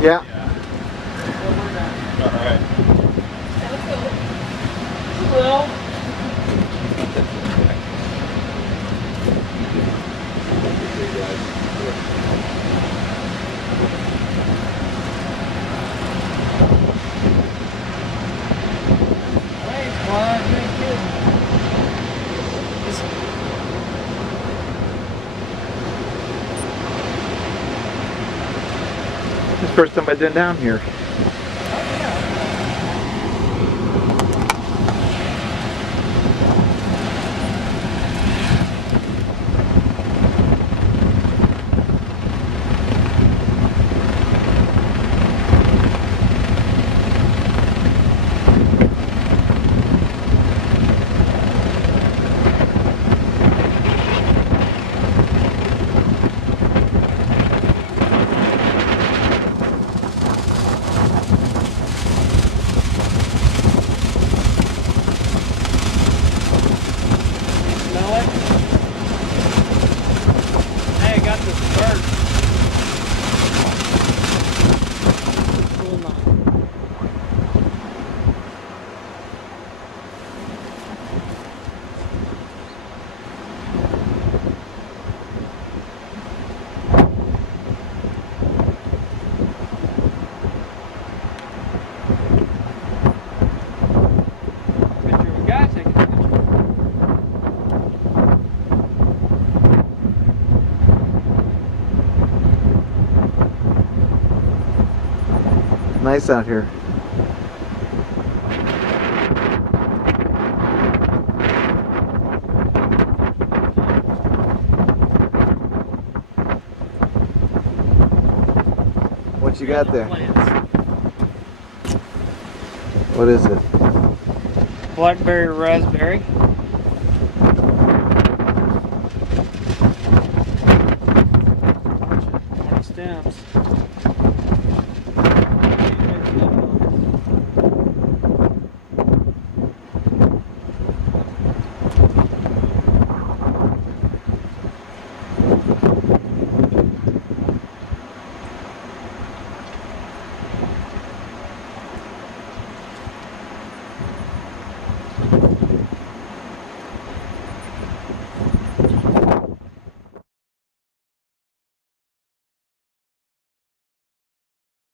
Yeah. All right. Well. Thanks, Clyde. Thank you. This is the first time I've been down here. Hey, I got this bird. Picture of a guy taking a picture. Nice out here. What you got there? What is it? Blackberry raspberry.